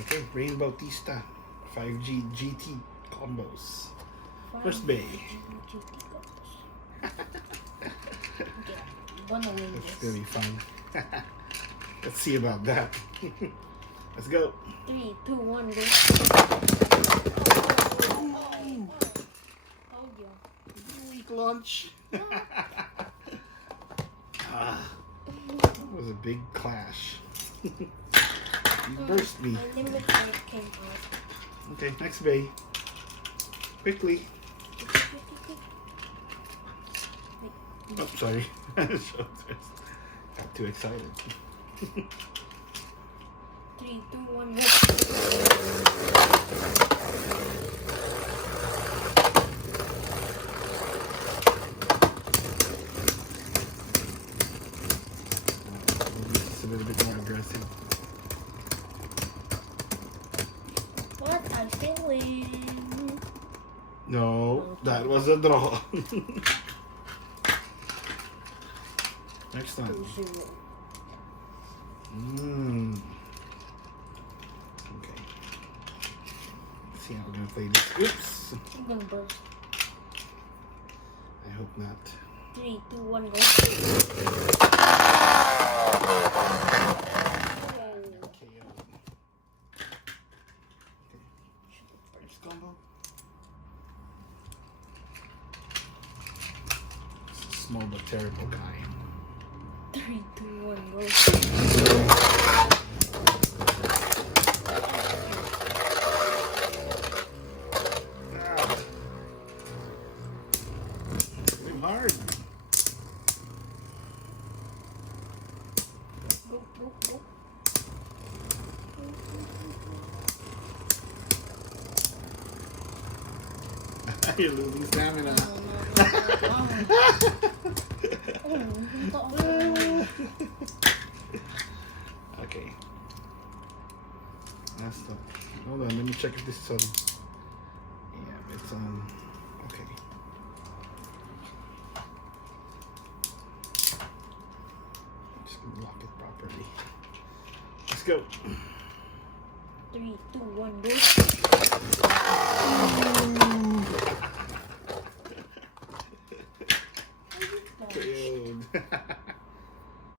Okay, Rain Bautista, 5G GT combos. First Bey. That's gonna be fun. Let's see about that. Let's go. 3, 2, 1, go. Weak launch. That was a big clash. You burst me. Okay, next Bey. Quickly. Oh, sorry. Got too excited. 3, 2, 1, go. It's a little bit more aggressive. What? I'm failing. No, that was a draw. Next time. Okay. Let's see how we're gonna play this. Oops. I'm gonna burst. I hope not. 3, 2, 1, go. First combo. Small but terrible guy. 3, 2, 1, go. Really hard. Go, go, go. You're losing stamina. Okay. That's the. Hold on, let me check if this is on. Yeah, it's on. Okay. Just lock it properly. Let's go. 3, 2, 1, go.